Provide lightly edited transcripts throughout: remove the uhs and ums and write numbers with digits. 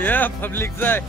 या पब्लिकचा आहे.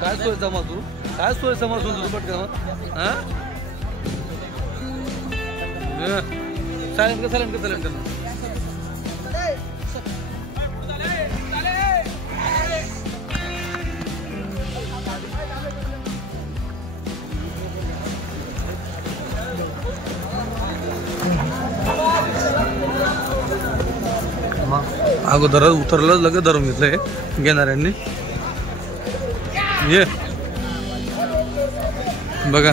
काय सोय जमा तू काय सोय समजून तुझं पटकन सायलेंट कर सायलेंट कर सायलेंट कर. अगोदर उतरलं लगेच धरून घेतलंय घेणाऱ्यांनी. ये बघा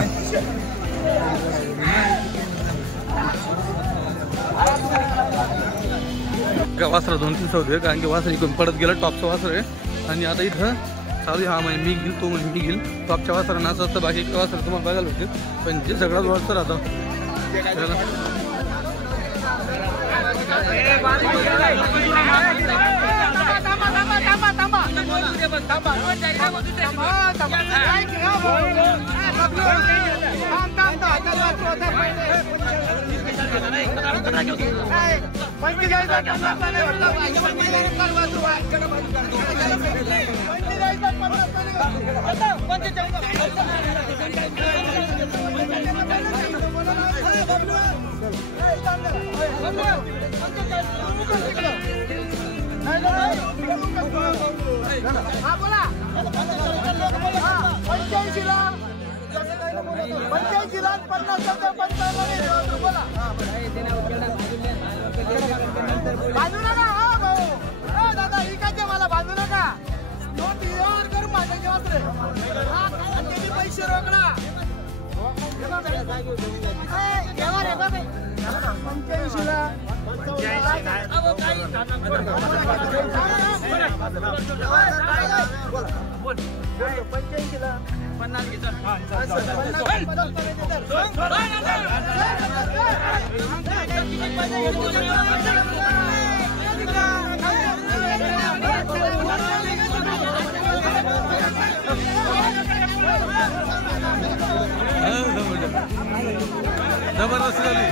वासरा 2-3 होते कारण की वासर इकडून पडत गेलं. टॉपचं वासर आहे आणि आता इथं चालू हा म्हणजे मी घेईल तो म्हणजे मी घेईल. टॉपच्या वासरांना असं असतं बाकी इकडे वासर तुम्हाला बघायला होते पण जे सगळ्यात वासर आता बांधू नका भाऊ दादा इकायचे मला बांधू नका. नोट व्यवहार करून माझ्याचे वासरे पैसे रोकडा 85ला 85ला 50 जबरदस्त झाली.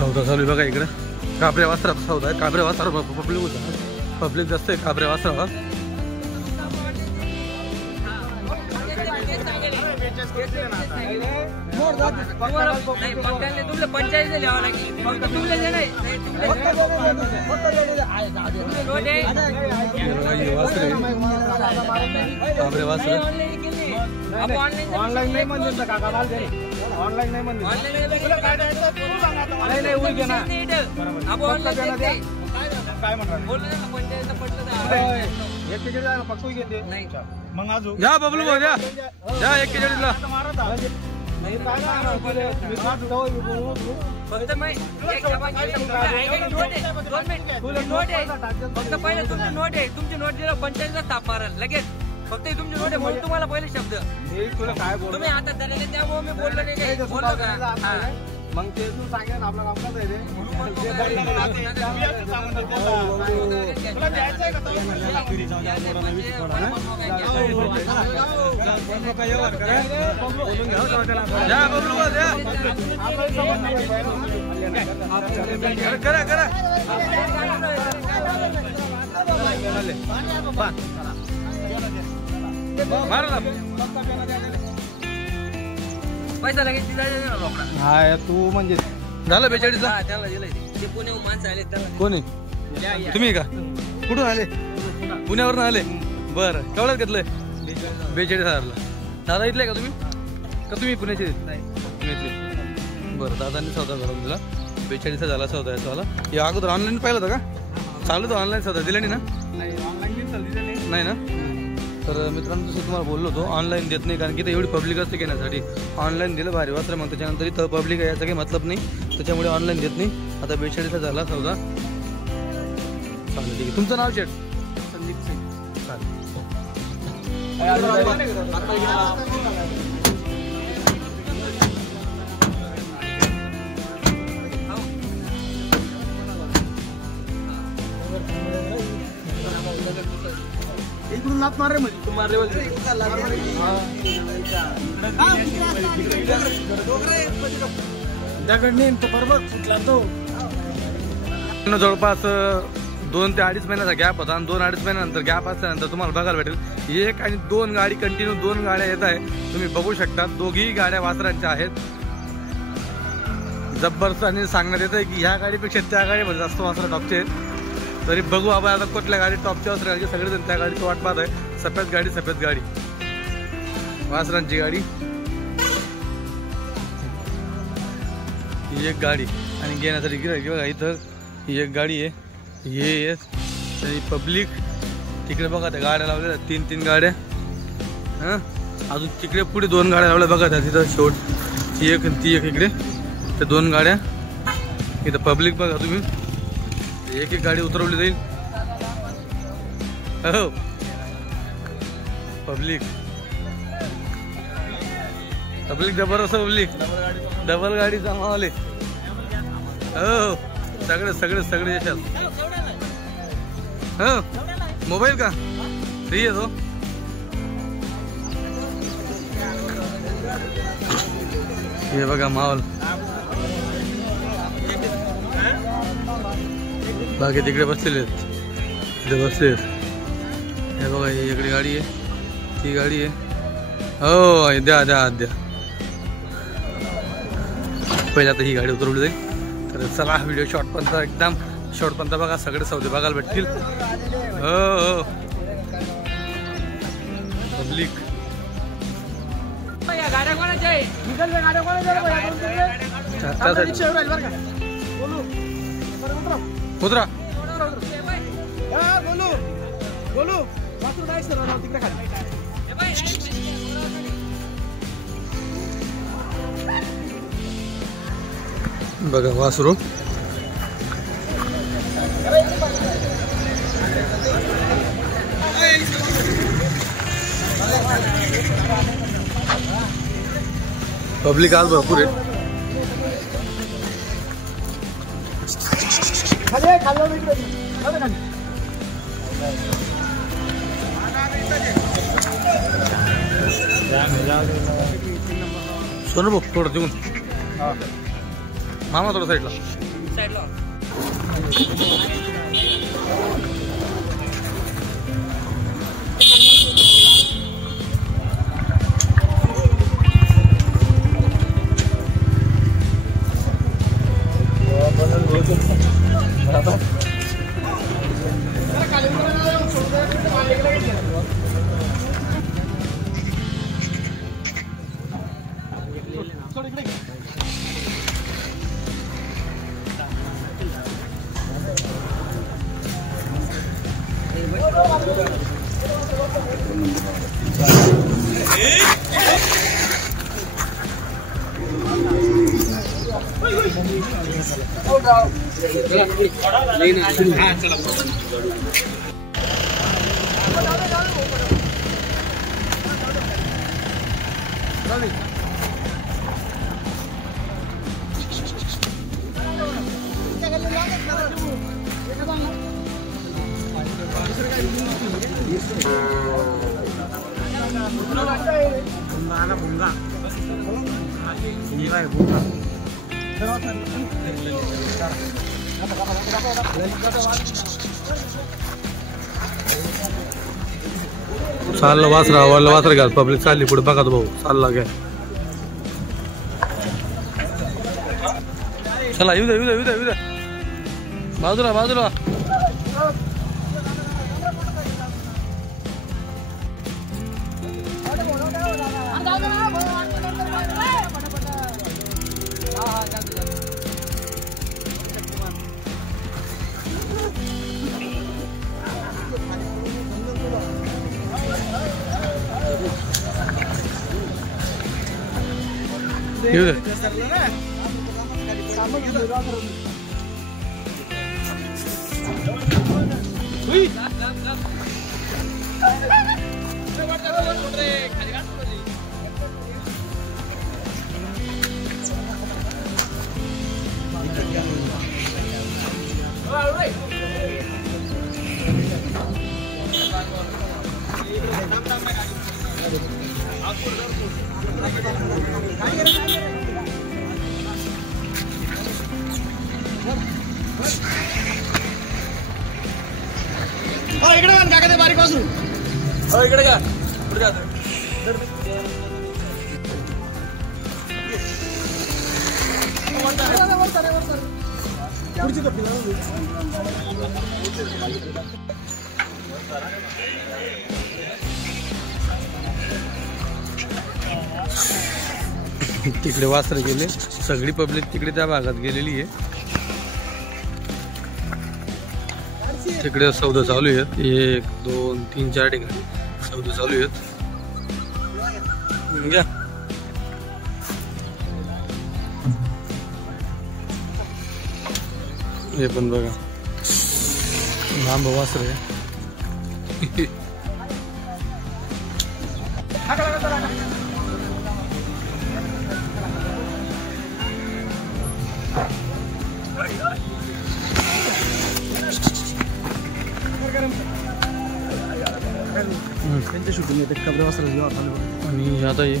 सौदा चालू बघा इकडे. काबऱ्या वासराचा सौदा आहे. काबऱ्या वासरा पब्लिक होता. पब्लिक जास्त आहे काबऱ्या वासरावर. काबऱ्या वासर ऑनलाईन नाही म्हणतो काका माल दे. ऑनलाईन नाही म्हणतो. नाही उडी घे ना. काय म्हणणार फक्त घेते मग अजून या बबलू भाऊ द्या या 41ला फक्त पहिले तुमची नोट आहे. तुमची नोट दिलं 45ला ताप माराल लगेच. फक्त तुमचे नोट आहे म्हणून तुम्हाला पहिले शब्द मी तुला काय बोलतो तुम्ही हातात धरलेले त्यामुळे मी बोललो नाही काही बोललो का मग ते तू सांगेल ना आपला काम काय तुला द्यायचंय का करा करा पैसा लगेच रोकडा हा तू म्हणजे झालं 42 ला त्याला दिलंय ते पुणे माणसं आले त्याला कोण आहे तुम्ही का कुठून आले पुण्यावरून आले बरं केवढ्यात घेतलंय 42,000ला दादा इथले का तुम्ही पुण्याचे पुण्यातले बरं दादांनी सौदा करून दिला 42,000 सौदा आहे सौदा या अगोदर ऑनलाईन पाहिलं होतं का चालू तर ऑनलाईन सौदा दिला नाही ना नाही ना तर मित्रांनो तसं तुम्हाला बोललो होतो ऑनलाईन देत नाही कारण की ते एवढी पब्लिक असते घेण्यासाठी ऑनलाईन दिलं भारी वाचलं मग त्याच्यानंतर इथं पब्लिक आहे याचा काही मतलब नाही त्याच्यामुळे ऑनलाईन देत नाही आता 42,000 सौदा चालेल ठीक आहे तुमचं नाव शेट संदीप सिंग इकडून लात मारे म्हणजे तू मारे दगड तो बरोबर फुटला तो जवळपास 2 ते 2.5 महिन्याचा गॅप होता आणि 2-2.5 महिन्यानंतर गॅप असल्यानंतर तुम्हाला बघायला भेटेल 1 आणि 2 गाडी कंटिन्यू 2 गाड्या येत आहे तुम्ही बघू शकता दोघीही गाड्या वासरांच्या आहेत जबरदस्त आणि सांगण्यात येतं की ह्या गाडीपेक्षा त्या गाडीमध्ये जास्त वासरं टॉपचे आहेत तरी बघू आपण आता कुठल्या गाडी टॉपच्या वासरा सगळेजण त्या गाडीची वाट पाहत आहे सफेद गाडी वासरांची गाडी ही एक गाडी आणि घेण्यासाठी बघा इथं ही एक गाडी आहे हे तरी पब्लिक तिकडे बघा त्या गाड्या लावल्या 3 गाड्या हां अजून तिकडे पुढे 2 गाड्या लावल्या बघा त्या तिथं शेवट ती एक आणि ती एक इकडे त्या 2 गाड्या इथं पब्लिक बघा तुम्ही एक गाडी उतरवली जाईल हो पब्लिक जबरदस्त पब्लिक डबल गाडी जमावले हो सगळे यशाल हो मोबाईल का फ्री आहे तो हे बघा माहोल बाकी तिकडे बसलेले आहेत तिथे बसले हे बघा ही इकडे गाडी आहे ती गाडी आहे हो द्या पहिले आता ही गाडी उतरवली जाईल तर चला व्हिडिओ शॉर्टपर्यंत एकदम शॉर्टपर्यंत बघा सगळे सौदे बघायला भेटतील हो पब्लिक गाड्या कोणाच्या उतरा बोलू वासरू नाही सर तिकडे खाली बघा वासरू पब्लिक आज भरपूर आहे सोनू भाऊ थोडं देऊन मामा थोडं साईडला चाललं वासरा वाला वासरा घ्या पब्लिक चालली पुढे बघा तो भाऊ चालला घ्या चला येऊ द्या येऊ द्या येऊ द्या येऊ द्या बाजूला बाजूला येऊ द्या इकडे काका ते बारीक वासरू इकडे का पुढे जातो तिकडे वासरे गेले सगळी पब्लिक तिकडे त्या भागात गेलेली आहे तिकडे सौदा चालू आहेत 1 2 3 4 ठिकाणी सौदा चालू आहेत घ्या हे पण बघा लांब वासर आहे त्यांच्या शूटिंग येते कपडे वासरा आणि आता ये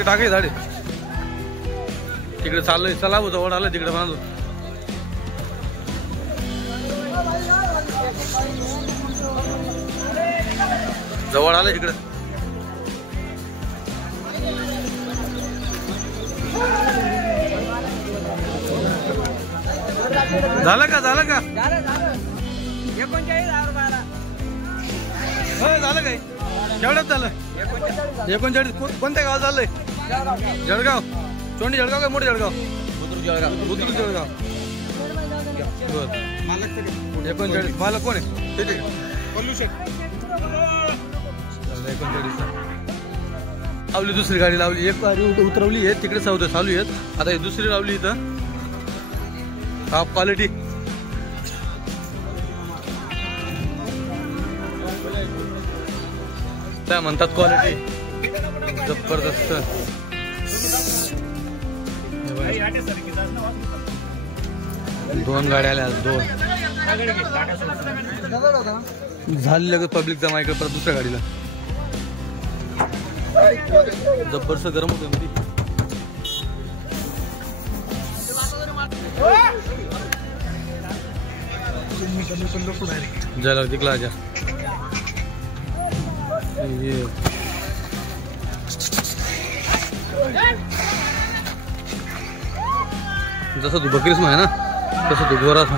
टाके झाडे तिकडे चाललंय चला जवळ आलं तिकडे म्हणा जवळ आलं इकडे झालं का झालं का झालं काय केवढ्यात झालं 39 कोणत्या गावात झालंय जळगाव चोंडी जळगाव काय मोठे जळगाव बुद्रुक जळगाव बर 39 मालक कोण आहे 39 लावली दुसरी गाडी लावली एक गाडी उतरवली आहे तिकडे सौदा चालू आहेत आता ही दुसरी लावली इथं टॉप क्वालिटी काय म्हणतात क्वालिटी जबरदस्त दोन गाड्या आल्या दोन झाले लगेच पब्लिक जमा इकडे परत दुसऱ्या गाडीला जबरदस्त गरम होतं मध्ये जायला तिकला जा जसा तू बकरीस आहे ना तसं तू गोरास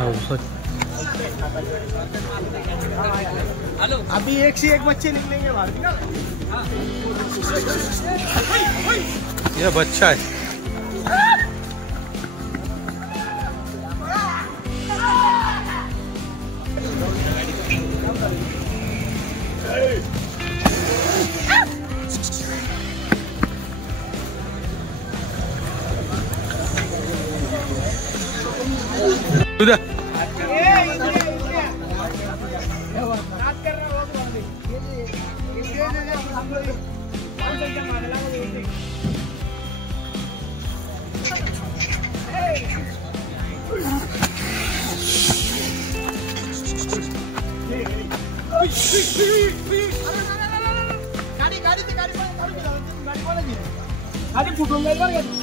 अभी 1 से 1 बच्चे निकलेंगे बाहर ना ये बच्चा है उद्या गाडी फुटून जाईल बरं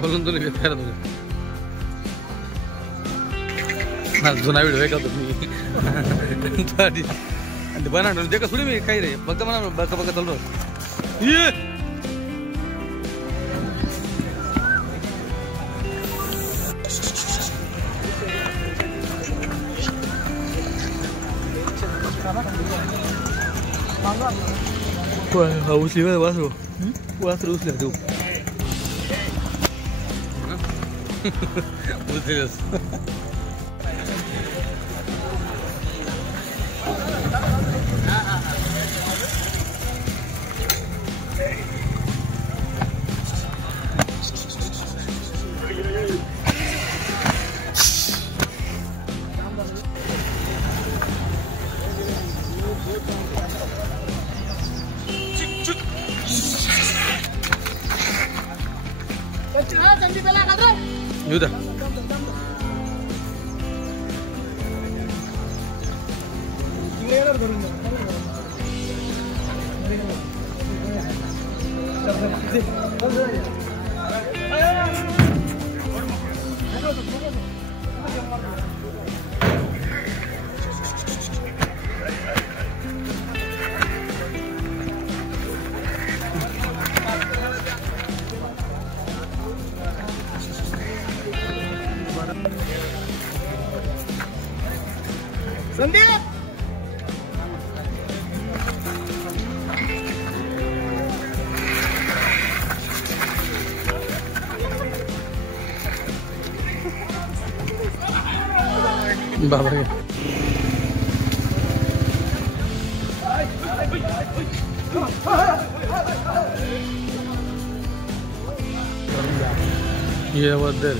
बोलून तुला घेत तुझं जुना व्हिडिओ आहे का तुम्ही बना ते का सोडी मी काही रे बघता म्हणा बघा बघा चालतो ये उचली वासरू वासरू उचल्या तू उचलेस येऊ द्या संदीप बाबा ये बद्दल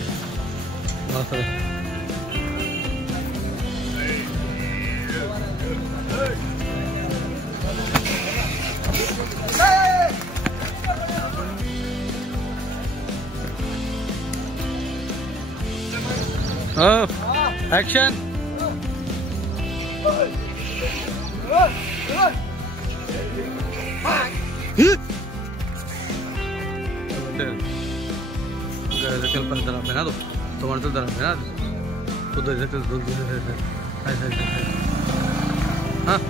action darah penado, tomar tu darah penado, tu dari tu ah,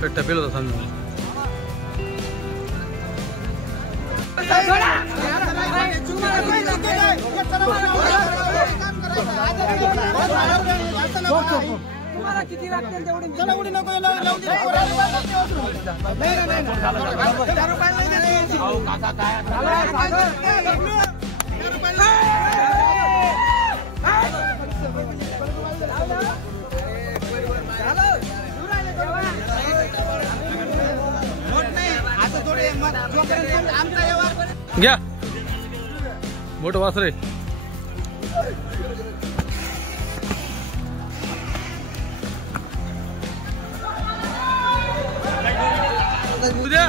peta pelo dah sambil. तुम्हाला किती लागतील तेवढी चला उडी नको लावली घ्या मोठं वासरे उद्या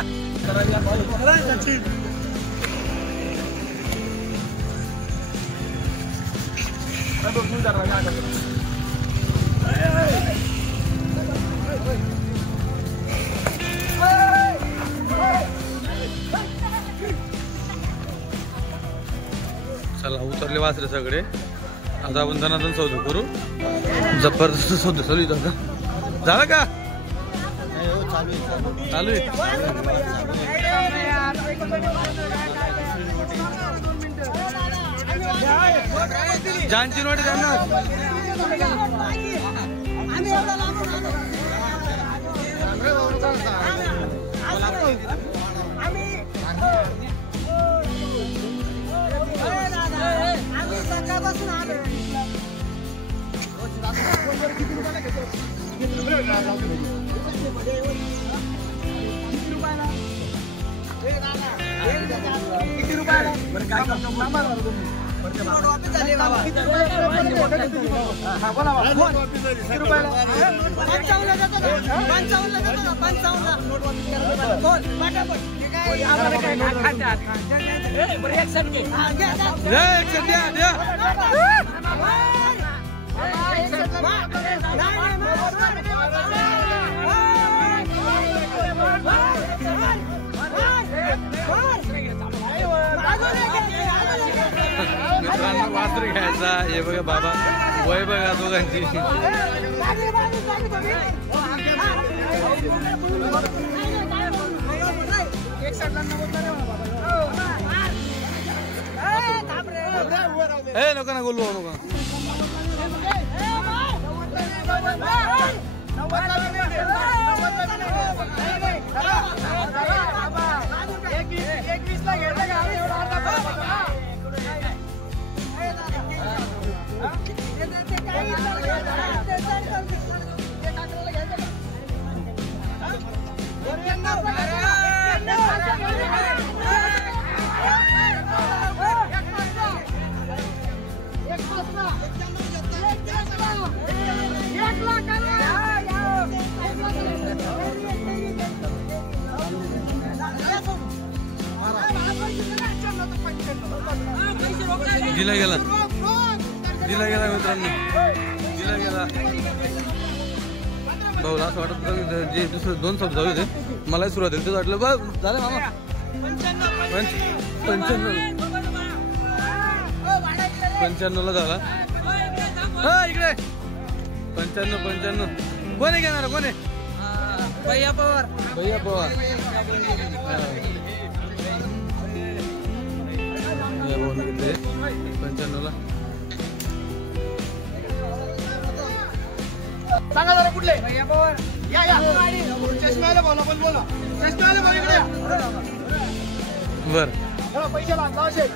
चला उतरले वासरे सगळे आता आपण धनाधन सौदा करू जबरदस्त सौदा चालू आहे आता झालं का चालू आहे जानची नोट द्या ना. किती रुपयाला बरं काय करतो मित्रांनो वासर घ्यायचा. हे बघा बाबा वय बघा दोघांची. हे नको ना बोलू नको. दिला गेला मित्रांनो, दिला गेला. भाऊला असं वाटत होतं जे दुसरं 2 शब्द जाऊ होते. मलाही सुरुवात होती वाटलं बघ झालं मामा. 95 झाला. हा इकडे 95 कोण आहे घेणार कोण आहे? भैया पवार. भैया पवार 95 सांगा जरा कुठले भैया पवार. या चष्म्याला बोला पण बोला. चष्म्याला बोल इकडे. बर पैसे लागला असेल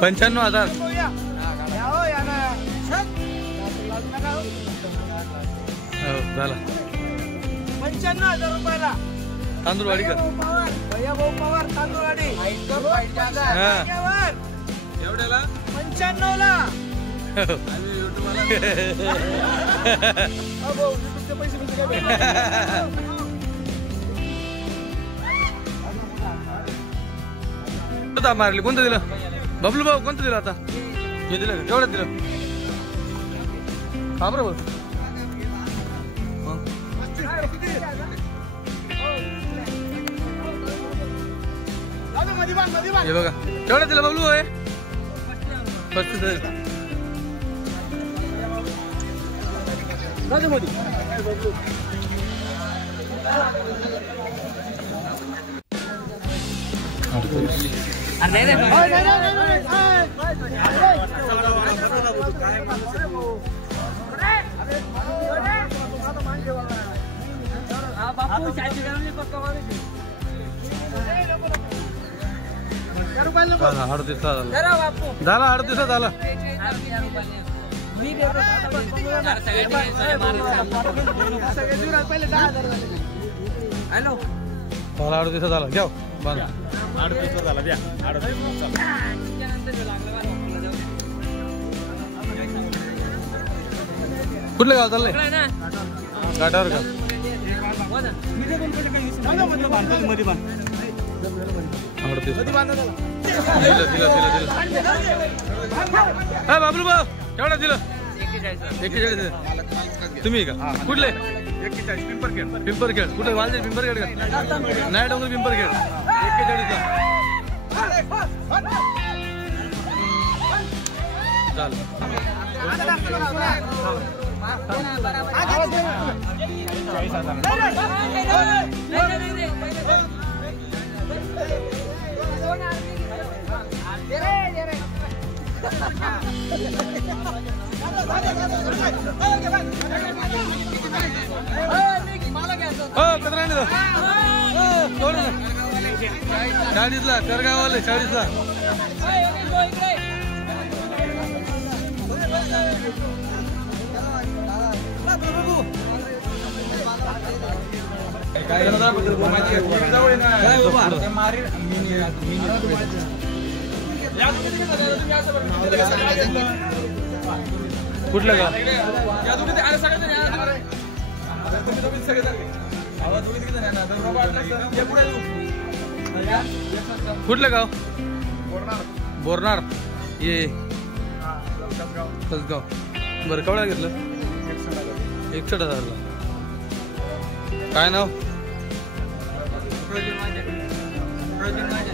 95,000. हो झाला 95,000 रुपयाला तांदूळवाडी कर. भैया भाऊ पवार तांदूळवाडी. एवढ्याला 95 ला. मारले कोणतं दिलं बबलू भाऊ? कोणतं दिलं आता? हे दिलं का? केवढ्यात दिलं? हा बरोबर. हे बघा केवढ्यात दिलं बबलू आहे? 35,000. झाला 8 दिवसात झाला 8 दिवसात झाला. हॅलो मला 8 दिवसात झाला. घ्या 8 दिवसात झाला द्या. 8 दिवसात कुठलं गाव चाललंय? घाटावर का? हा बाबलू भाऊ केवढा दिलं? 41. तुम्ही का कुठले? 41 पिंपरखेड. कुठे वालजे पिंपरखेड का? नाही डोंगर पिंपरखेड. 41 झालं. 40ला करगाववाले 40ला. कुठलं गाव? कुठलं गाव? बोरनार. ये कसगाव. बरं केवढा घेतलं? 61,000ला. काय नाव?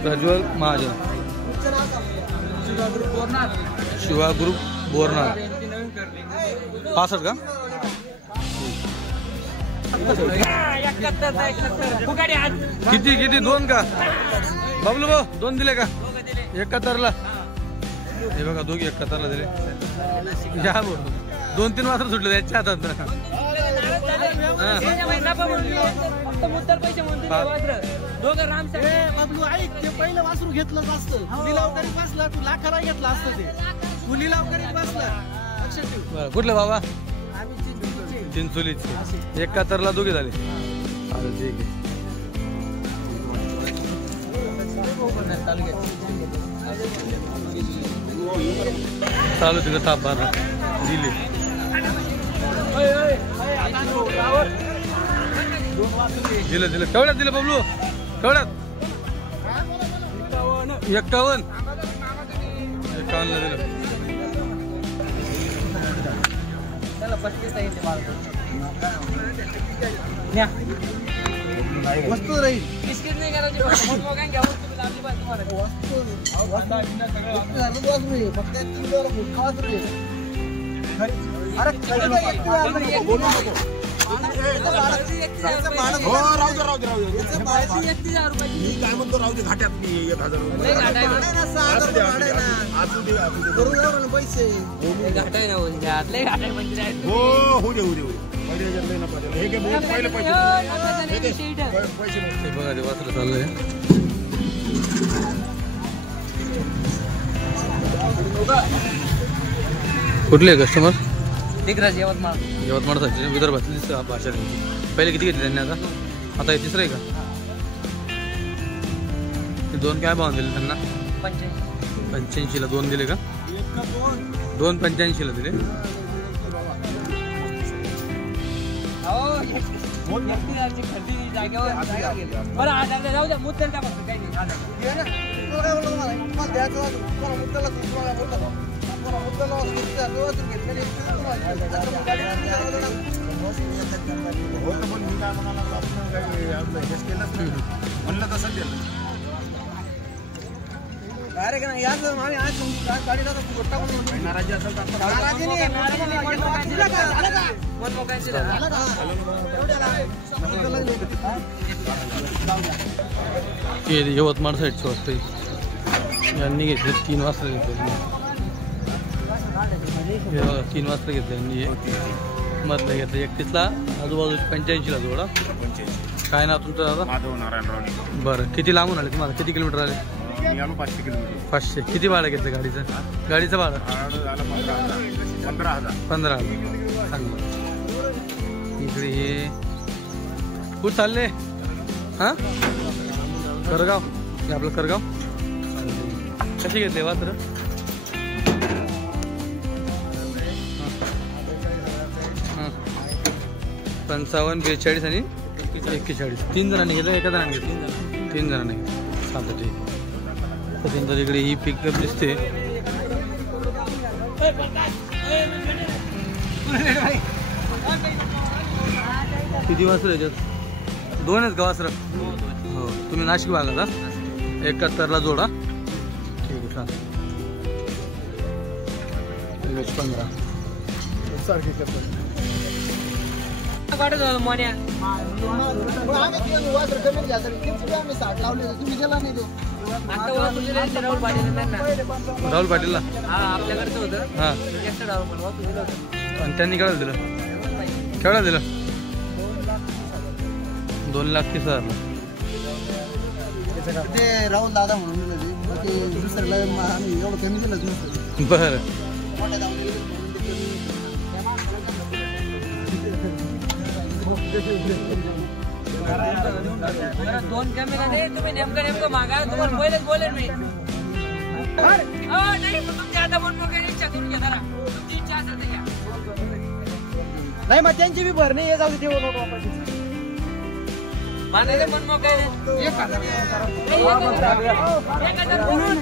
प्रज्वल महाजन. शिवा ग्रुप बोरनार. 65 का? किती 2 का? बाबलू भाऊ 2 दिले का? 71ला. हे बघा दोघी 71ला दिले. या बोल 2-3 मात्र सुटले त्याच्या हातात. बाबलू ऐक, ते पहिलं वासरू घेतलं असतं. लिलाव करीत बसला तू लाखाला घेतला असतं. ते तू लिलाव करीत बसला. कुठलं बाबा? चिंचोलीचे. 71ला दोघे झाले. ठीक आहे. चालू तिकडे ताप भरला दिली. दिलं केवढ्यात दिलं बबलू? केवढ्यात? 51ला दिलं. वस्तू राहील. मी काय म्हणतो राहू दे घाट्यात. मी 1,000 पैसे हो होऊ दे. हे काय पहिले पैसे बघा ते वासरं चाललंय. कुठले कस्टमर? यवतमाळसाठी. विदर्भातली भाषा त्यांची. पहिले किती घेतली त्यांनी? आता हे तिसरं आहे का? ते 2 काय भाव दिले त्यांना? 85ला 2 दिले का? 285ला दिले. म्हणलं तसं दिलं. अरे का नाही आज आम्ही आज गाडीला नाराजी असेल तर यवतमाळ साईडचं वाटतं. यांनी घेतले 3 वाजता घेतले. 3 वाजता घेतले यांनी. मधलं घेतलं 31ला. आजूबाजूला 85ला जोडा. काय नाव तुमचं दादा? माधव नारायणराव. बरं किती लांबून आले तुम्हाला? किती किलोमीटर आले? 500 किलोमीटर. 500. किती भाडं घेतलं गाडीचं? गाडीचं भाडं 15,000. चांगलं. इकडे हे कुठं चालले? हां करगाव. हे आपलं करगाव. कसे घेतले वासरं? 55, 42 आणि 41. 3 जणांनी घेतलं. एका जणांनी घेतलं? 3 जणांनी घेतलं. चालतं ठीक. त्याच्यानंतर इकडे ही पिकअप दिसते. किती वासरं याच्यात? 2 आहेत का वासरं? हो. तुम्ही नाशिक भागात? 71ला जोडा. ठीक आहे चालेल. 15 सारखी राहुल पाटीलला. आपल्याकडचं होतं. हां. आणि त्यांनी केवढं दिलं? केवढं दिलं? 2,30,000ला. ते राहुल दादा म्हणून दिलं ते. मग ते दुसऱ्याला आम्ही एवढं कमी दिलंच नसतं. बरं मोठ्या दावणीला दिलं म्हणून ते कमी. दोन कॅमेरा नाही तुम्ही नेमकं मागा तुम्हाला पहिलेच बोलेन मी नाही तुमची आता मनमोकळी इच्छा करून घ्या जरा तुमची इच्छा असेल तर घ्या नाही मग त्यांची बी भर नाही जाऊ दे ते नोट वापरायची. मानायला मनमोकळी 1,000 करून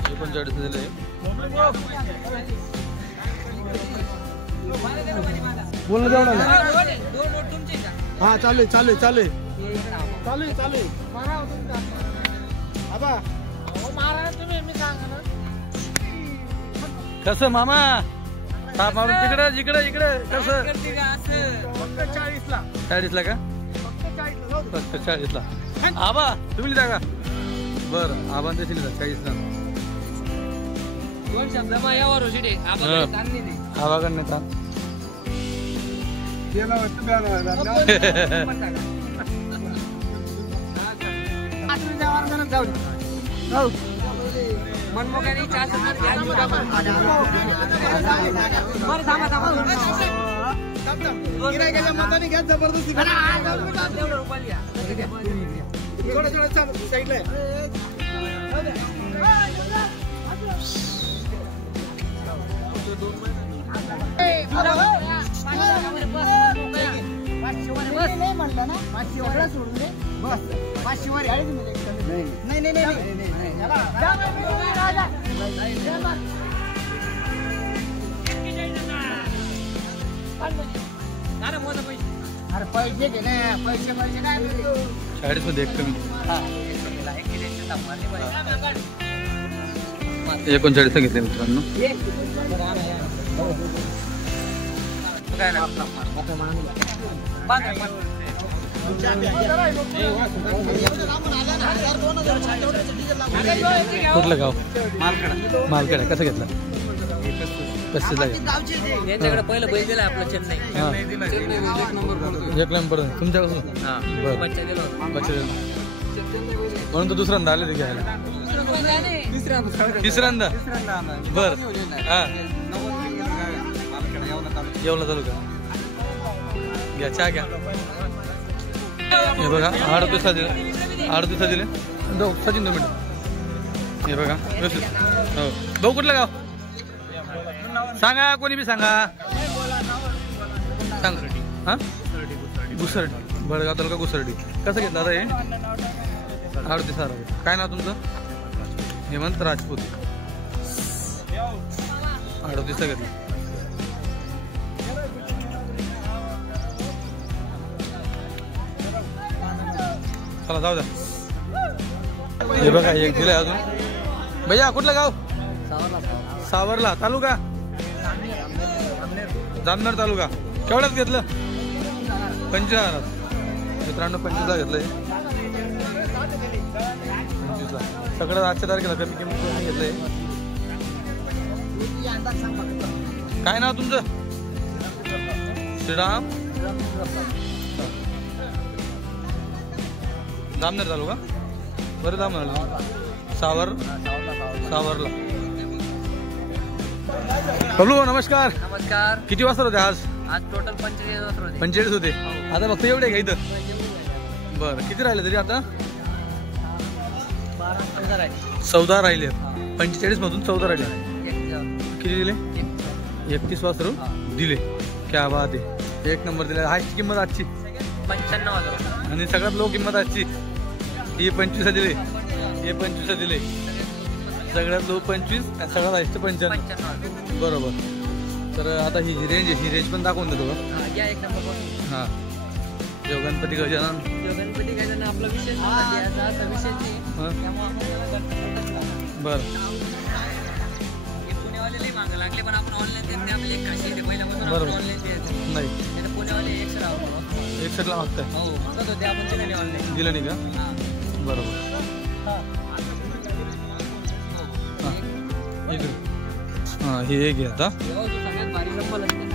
39 दिले. बोलणं जेवढा दोन नोट तुमची का हा चालेल चालेल चालेल चालेल चालेल आबा मारा तुम्ही मी सांगा ना कसं मामा ताप मारून तिकडे इकडे कसं करते का असं फक्त 40 ला 40 ला का फक्त 40 ला आबा तुम्ही लिहिता का बरं आबा देशील 40 ला दोन शब्द मग यावर होते आपण काढणी दे आबा करणे था केला वाटतं बॅन जाऊ दे मनमोकळी इच्छा असेल तर घ्या बरं थांबा गिरायकाच्या मताने घ्या जबरदस्ती एवढं रुपये घ्या थोडं साईडला म्हणलं ना 500 सोडून दे बस 500 नाही नाही नाही अरे पैसे घे ना पैसे काय 40 मध्ये एक कमी 39 घेतले मित्रांनो कुठलं गाव मालखेडा कसं घेतला 35 ला यांच्याकडे पहिलं बैल दिला आपला चेन्नई एक नंबर तुमच्यापासून बरं बच्चा म्हणून तो दुसऱ्यांदा आले ते घ्यायला तिसऱ्यांदा बर हा येवला चालू का घ्या चहा घ्या हे बघा 8 दिवसा दिले 8 दिवसा दिले सचिन 2 मिनिट हे बघा व्यवस्थित हो भाऊ कुठलं गाव सांगा कोणी बी सांगा सांग हा घुसरडी बडगाव तालुका घुसरडी कसं घेतलं आता हे 38,000 काय नाव तुमचं हेमंत राजपूत 38 घेतलं चला जाऊ द्या हे बघा एक दिलंय अजून भैया कुठलं गाव सावरला तालुका जामनेर तालुका केवढ्यात घेतलं 25,000 मित्रांनो 25,000 घेतलंय 25,000 सगळं आजच्या तारखेला कमी किंमत घेतलंय काय नाव तुमचं श्रीराम जामनेर तालुका बरं जामनेर सावरला बबलू नमस्कार नमस्कार किती वाजता होते आज टोटल 45 होते 45 होते आता फक्त एवढे का इथं बरं किती राहिले तरी आता 14 राहिले 45 मधून 14 राहिले किती दिले 31 वासरू दिले क्या बात आहे एक नंबर दिला हायची किंमत आजची 95,000 आणि सगळ्यात लो किंमत आजची ही 25 दिले हे 25 दिले सगळ्यात लो 25 सगळ्यात हायस्ट 95 बरोबर तर आता ही रेंज आहे ही रेंज पण दाखवून देतो का या एक नंबर हां देव गणपती गजानन गणपती गजानन आपला विषय असा विषय बरं पुण्यावाले लई मागं लागले पण आपण ऑनलाईन देत नाही आपली एक खाशी आहे पहिल्यापासून बरोबर. ऑनलाईन द्यायचं नाही नाही पुण्यावाले 100 राहतो 61 ला मागताय हो मागत होते आपण दिलं नाही ऑनलाईन दिलं नाही का हां बरोबर हे एक आहे आता. सगळ्यात भारी चप्पल असते.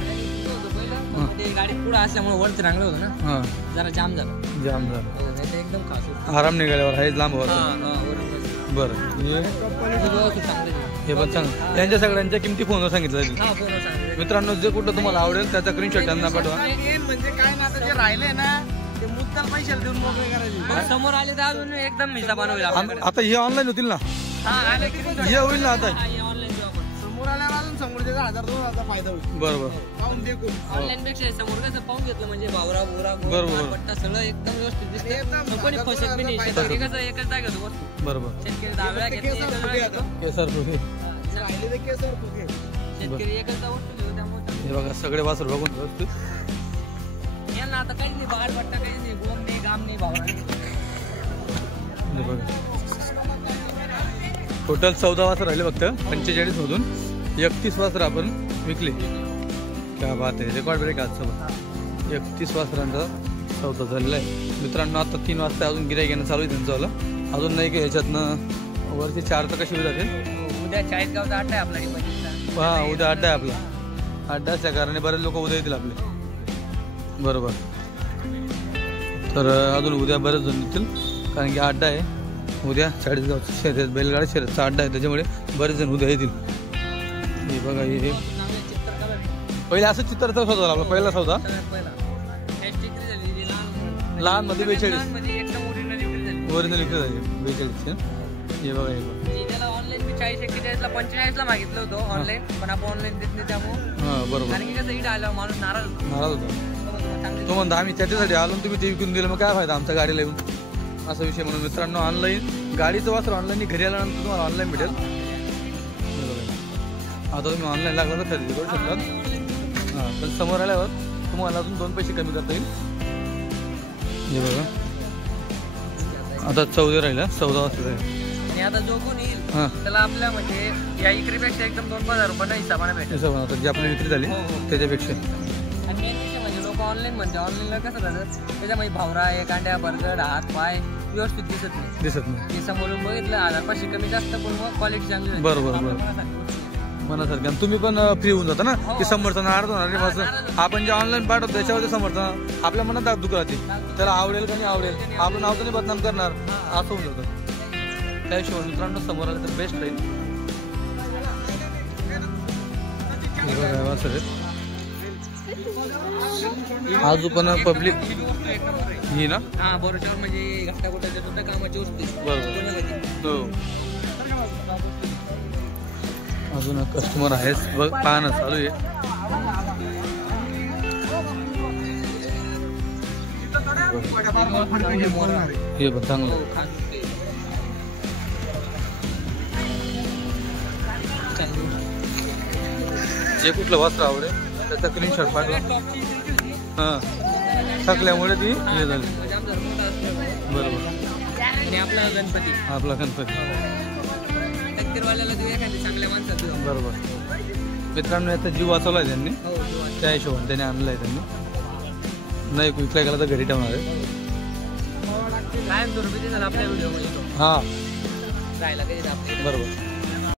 ते गाडी पुढे असल्यामुळे वरती रांगलं होतं ना, हां जरा जाम झालं. जाम झालं. नाही तर एकदम खास होतं. आराम निघाल्यावर आहे लांब होता. वरून बरं हे चांगलं. हे पण चांगलं. यांच्या सगळ्यांच्या किमती फोनवर सांगितलं जाईल. हा फोन सांगितलं. मित्रांनो जे कुठलं तुम्हाला आवडेल त्याचा स्क्रीनशॉट त्यांना पाठवा. मेन म्हणजे काय ना, आता जे राहिले ना ते मुद्दाल पैशाला देऊन मोकळे करायचे. समोर आले तर अजून एकदम मिसा बनवली आपल्याकडे. आता हे ऑनलाईन होतील ना, हा आले की हे होईल ना आता. ऑनलाईन समोर आल्यावर अजून समोरच्या 1000-2000 फायदा होईल. बरोबर पाहून देखून ऑनलाईन पेक्षा समोर कसं पाहून घेतलं म्हणजे भावरा बोरा बरोबर. पट्टा सगळं एकदम व्यवस्थित दिसतं. एकदम कोणी फसत बी नाही. शेतकरी कसं एकच जागेत वस्तू. बरोबर. शेतकरी दहाव्या घेतली एकच वेळा घेतो. केसर फुगे राहिले ते केसर फुगे. शेतकरी एकच वस्तू घेतो त्यामुळे हे बघा सगळे वासर बघून व्यवस्थित. यांना आता काहीच नाही, बाहेर पट्टा काहीच नाही, गोम नाही, गाम नाही, भावरा नाही. हे बघा टोटल 14 वासर राहिले फक्त 45 मधून 31 वासर आपण विकले. क्या बात आहे, रेकॉर्ड ब्रेक आज सोबत 31 वासरांचा सौदा झालेला आहे. मित्रांनो आता 3 वाजता अजून गिऱ्हाईक घेणं चालू आहे त्यांचं वाला. अजून नाही की ह्याच्यातनं वरची 4 तर कशी जाते. उद्या 40 गावचा अड्डा आहे आपला डिपॉझिटचा. हा उद्या अड्डा आहे आपला. अड्डा असल्या कारणाने बरेच लोक उद्या येतील आपले. बरोबर. तर अजून उद्या बरेच जण येतील कारण की अड्डा आहे उद्या. 40 गावचं शर्यत बैलगाडी शर्यतचा अड्डा आहे त्याच्यामुळे बरेच जण उद्या येतील. हे बघा हे चित्रकला आहे. पहिले असं चित्राचा सौदा आपला पहिला सौदा सगळ्यात पहिला. टेस्ट डिग्री झाली ती लहान. लहान मध्ये 42 लहानमध्ये एकदम ओरिजिनल डिग्री झाली. ओरिजिनल विकत झाले 42. हे बघा हे बघा. आणि त्याला ऑनलाईन मी 40-41ला 45ला मागितलं होतं ऑनलाईन, पण आपण ऑनलाईन देत नाही त्यामुळे. हां बरोबर. कारण की कसं इकडे आल्यावर माणूस नाराज होतो. नाराज होता चांगली तो म्हणता आम्ही त्याच्यासाठी आलो आणि तुम्ही ते विकून दिलं मग काय फायदा आमच्या गाडीला येऊन, असा विषय. म्हणून मित्रांनो ऑनलाईन गाडीचं वासर ऑनलाईन घरी आल्यानंतर तुम्हाला ऑनलाईन भेटेल. आता तुम्ही ऑनलाईन लागला तर खरेदी करू शकतात. हां पण समोर आल्यावर तुम्हाला अजून 2 पैसे कमी करता येईल. हे बघा आता 14 राहिला 14 वाजता राहील. आणि आता जो कोण येईल हां त्याला आपल्या म्हणजे या इकरीपेक्षा एकदम 2,000 रुपये हिसाबाने भेटेल. तसं आता जी आपली विक्री झाली हो, हो. त्याच्यापेक्षा. आणि मेन विषय म्हणजे लोक ऑनलाईन म्हणते, ऑनलाईनला कसं झालं त्याच्यामध्ये भावरा आहे, कांड्या बर्गड हात पाय व्यवस्थित दिसत नाही. दिसत नाही. ते समोरून बघितलं 1000-500 कमी जास्त पण मग क्वालिटी चांगली राहते. बरोबर, आपल्या बरोबर. मनासारखी. मनासारखं. आणि तुम्ही पण फ्री होऊन जाता ना की समोरचा नाराज होणार नाही. बस आपण जे ऑनलाईन पाठवतो त्याच्यावर समोरचा आपल्या मनात दागदुख राहते, त्याला आवडेल का नाही आवडेल, आपण नाव तर नाही बदनाम करणार असं होऊन जातं. त्या हिशोबाने मित्रांनो समोर आलं तर बेस्ट राहील. आज पण पब्लिक ही ना हा बरोबर म्हणजे घाटा गोटाच्या सुद्धा कामाची वस्तू बरोबर. हो अजून कस्टमर आहेच बघ पाहणं चालू आहे. हे बघ चांगलं. जे कुठलं वस्त्र आवडेल त्याचा स्क्रीनशॉट पाठवा. हां थकल्यामुळे ती हे झाली. बरोबर. आणि आपला गणपती आपला गणपती टक्करवाल्याला देऊ एखादी चांगल्या माणसात देऊ. बरोबर. मित्रांनो याचा जीव वाचवला आहे त्यांनी, हो जीवन. त्या हिशोबाने त्याने आणलं आहे त्यांनी. नाही विकला गेला तर घरी ठेवणार आहे. कायम स्वरूपी झाला आपल्या व्हिडिओ मध्ये हां राहिला कधी आपल्या बरोबर.